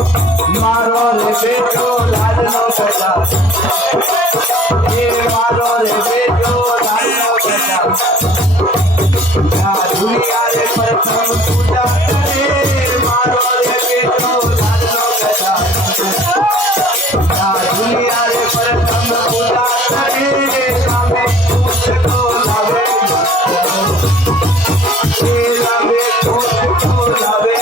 मारो रे बेटो लाडनो गजा हे मारो रे बेटो लाडनो गजा दुनिया रे प्रथम पूजा करे मारो रे बेटो लाडनो गजा दुनिया रे प्रथम पूजा करे सामे तुझको लावे हे लावे तुझको लावे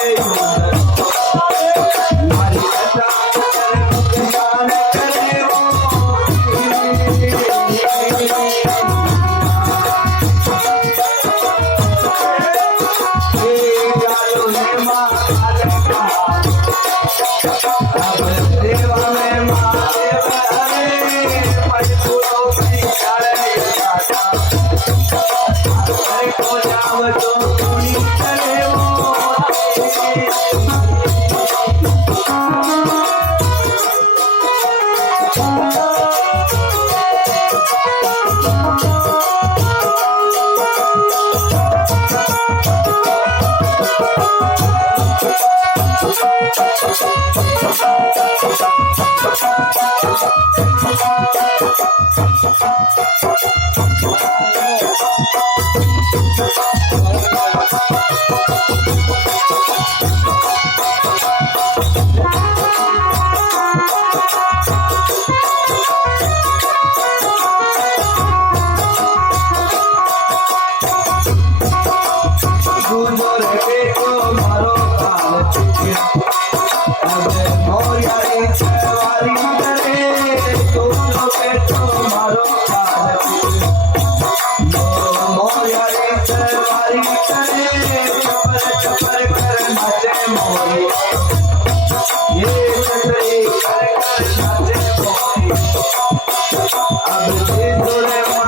Thank you.